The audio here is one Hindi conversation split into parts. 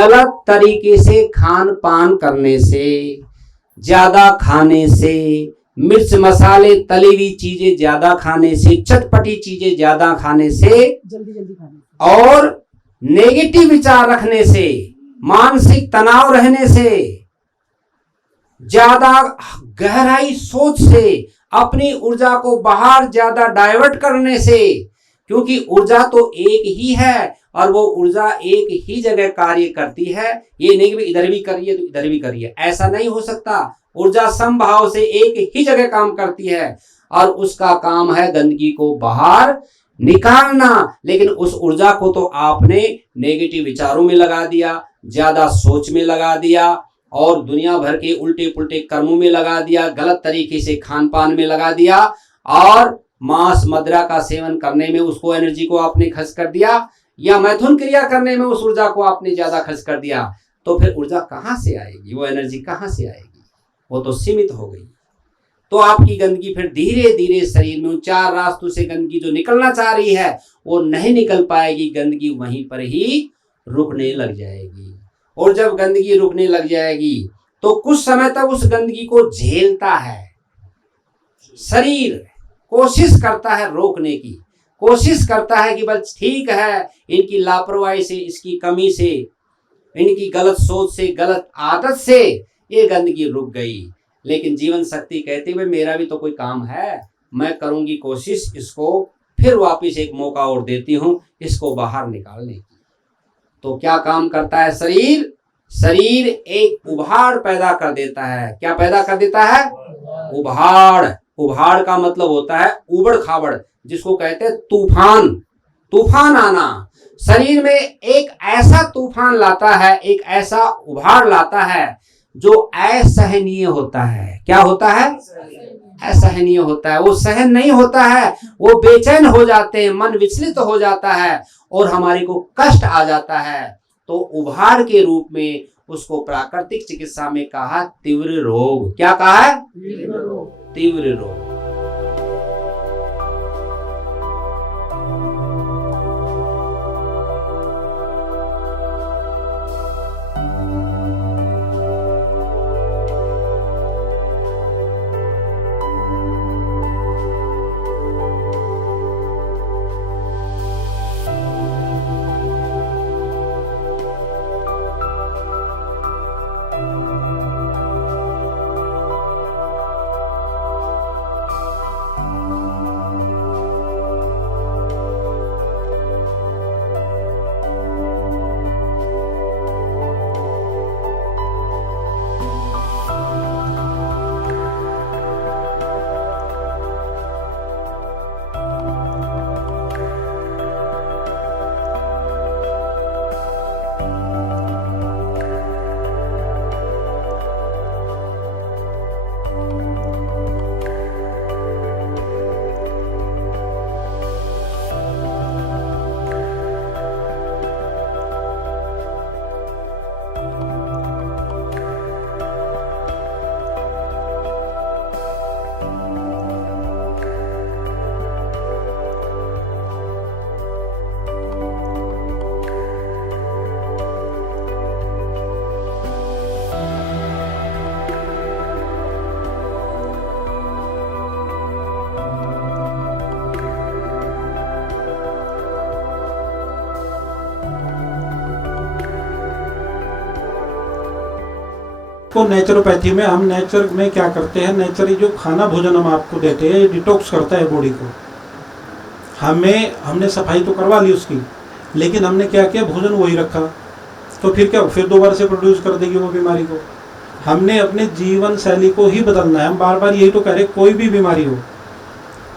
गलत तरीके से खान पान करने से, ज्यादा खाने से, मिर्च मसाले तली हुई चीजें ज्यादा खाने से, चटपटी चीजें ज्यादा खाने से, जल्दी जल्दी खाने और नेगेटिव विचार रखने से, मानसिक तनाव रहने से, ज्यादा गहराई सोच से, अपनी ऊर्जा को बाहर ज्यादा डाइवर्ट करने से, क्योंकि ऊर्जा तो एक ही है और वो ऊर्जा एक ही जगह कार्य करती है। ये नहीं कि इधर भी करिए तो इधर भी करिए, ऐसा नहीं हो सकता। ऊर्जा समभाव से एक ही जगह काम करती है और उसका काम है गंदगी को बाहर निकालना। लेकिन उस ऊर्जा को तो आपने नेगेटिव विचारों में लगा दिया, ज्यादा सोच में लगा दिया और दुनिया भर के उल्टे पुल्टे कर्मों में लगा दिया, गलत तरीके से खान पान में लगा दिया और मांस मदिरा का सेवन करने में उसको एनर्जी को आपने खर्च कर दिया, या मैथुन क्रिया करने में उस ऊर्जा को आपने ज्यादा खर्च कर दिया। तो फिर ऊर्जा कहां से आएगी, वो एनर्जी कहां से आएगी? वो तो सीमित हो गई। तो आपकी गंदगी फिर धीरे धीरे शरीर में उन 4 रास्तों से गंदगी जो निकलना चाह रही है वो नहीं निकल पाएगी, गंदगी वहीं पर ही रुकने लग जाएगी। और जब गंदगी रुकने लग जाएगी तो कुछ समय तक उस गंदगी को झेलता है शरीर, कोशिश करता है रोकने की, कोशिश करता है कि बस ठीक है, इनकी लापरवाही से, इसकी कमी से, इनकी गलत सोच से, गलत आदत से ये गंदगी रुक गई। लेकिन जीवन शक्ति कहती है मेरा भी तो कोई काम है, मैं करूंगी कोशिश, इसको फिर वापस एक मौका और देती हूं इसको बाहर निकालने की। तो क्या काम करता है शरीर? शरीर एक उभाड़ पैदा कर देता है। क्या पैदा कर देता है? उभाड़। उभाड़ का मतलब होता है उबड़ खाबड़, जिसको कहते हैं तूफान। तूफान आना शरीर में एक ऐसा तूफान लाता है, एक ऐसा उभाड़ लाता है जो असहनीय होता है। क्या होता है? असहनीय होता है। वो सहन नहीं होता है, वो बेचैन हो जाते हैं, मन विचलित हो जाता है और हमारे को कष्ट आ जाता है। तो उभाड़ के रूप में उसको प्राकृतिक चिकित्सा में कहा तीव्र रोग। क्या कहा है? तीव्र रोग। तो नेचुरोपैथी में हम नेचर में क्या करते हैं, नेचुरली जो खाना भोजन हम आपको देते हैं डिटॉक्स करता है बॉडी को। हमने सफाई तो करवा ली उसकी, लेकिन हमने क्या किया, भोजन वही रखा, तो फिर क्या, फिर दोबारा से प्रोड्यूस कर देगी वो बीमारी को। हमने अपने जीवन शैली को ही बदलना है। हम बार बार यही तो कह रहे, कोई भी बीमारी हो,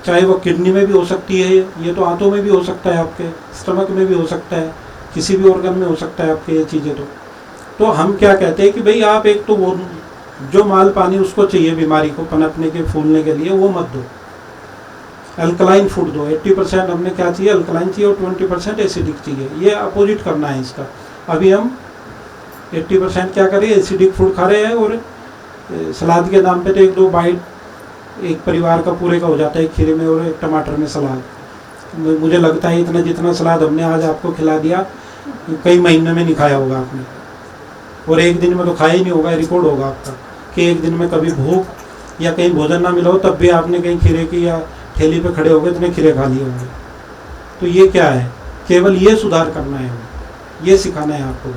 चाहे वो किडनी में भी हो सकती है, ये तो आंतों में भी हो सकता है, आपके स्टमक में भी हो सकता है, किसी भी ऑर्गन में हो सकता है आपके ये चीज़ें। तो हम क्या कहते हैं कि भाई आप एक तो वो जो माल पानी उसको चाहिए बीमारी को पनपने के, फूलने के लिए, वो मत दो, अल्कलाइन फूड दो। 80% हमने क्या चाहिए, अल्कलाइन चाहिए, और 20% एसिडिक चाहिए। ये अपोजिट करना है इसका। अभी हम 80% क्या करें, एसिडिक फूड खा रहे हैं, और सलाद के नाम पे तो 1-2 बाइट एक परिवार का पूरे का हो जाता है, एक खीरे में और एक टमाटर में सलाद। मुझे लगता है इतना जितना सलाद हमने आज आपको खिला दिया कई महीने में नहीं खाया होगा आपने। और एक दिन में तो खाया ही नहीं होगा, रिकॉर्ड होगा आपका कि एक दिन में कभी भूख या कहीं भोजन ना मिला हो तब भी आपने कहीं खीरे की या ठेली पे खड़े हो गए इतने खीरे खा लिए होंगे। तो ये क्या है, केवल ये सुधार करना है, ये सिखाना है आपको।